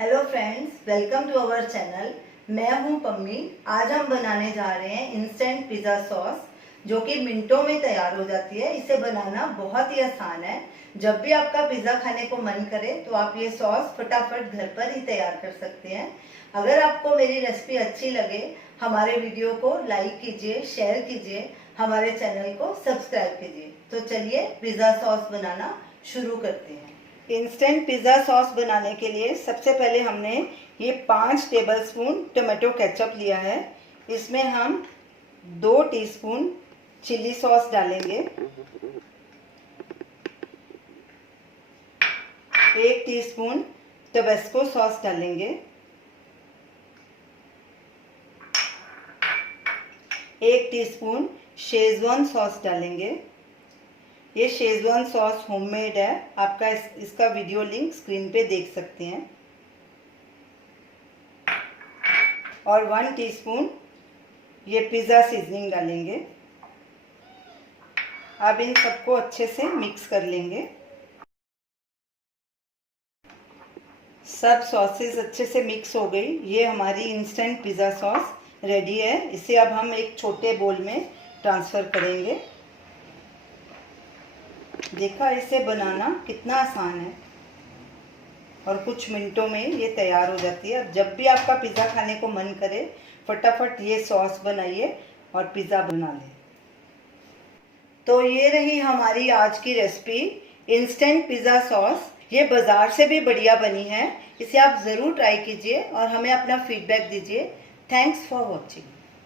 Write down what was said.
Hello friends, welcome to our channel. मैं हूं पम्मी। आज हम बनाने जा रहे हैं इंस्टेंट पिज़्ज़ा सॉस, जो कि मिनटों में तैयार हो जाती है। इसे बनाना बहुत ही आसान है। जब भी आपका पिज़्ज़ा खाने को मन करे तो आप ये सॉस फटाफट घर पर ही तैयार कर सकते हैं। अगर आपको मेरी रेसिपी अच्छी लगे, हमारे वीडियो को लाइक कीजिए, शेयर कीजिए, हमारे चैनल को सब्सक्राइब कीजिए। तो चलिए पिज़्ज़ा सॉस बनाना शुरू करते हैं। इंस्टेंट पिज़्ज़ा सॉस बनाने के लिए सबसे पहले हमने ये 5 टेबलस्पून टोमेटो केचप लिया है। इसमें हम 2 टीस्पून चिली सॉस डालेंगे, 1 टीस्पून टबेस्को सॉस डालेंगे, 1 टीस्पून शेजवान सॉस डालेंगे। ये शेजवान सॉस होममेड है, आपका इसका वीडियो लिंक स्क्रीन पे देख सकते हैं। और 1 टीस्पून ये पिज़्ज़ा सीजनिंग डालेंगे। अब इन सबको अच्छे से मिक्स कर लेंगे। सब सॉसेस अच्छे से मिक्स हो गई। ये हमारी इंस्टेंट पिज़्ज़ा सॉस रेडी है। इसे अब हम एक छोटे बोल में ट्रांसफ़र करेंगे। देखा, इसे बनाना कितना आसान है और कुछ मिनटों में ये तैयार हो जाती है। अब जब भी आपका पिज़्ज़ा खाने को मन करे, फटाफट ये सॉस बनाइए और पिज़्ज़ा बना लें। तो ये रही हमारी आज की रेसिपी, इंस्टेंट पिज़्ज़ा सॉस। ये बाज़ार से भी बढ़िया बनी है। इसे आप ज़रूर ट्राई कीजिए और हमें अपना फीडबैक दीजिए। Thanks for watching.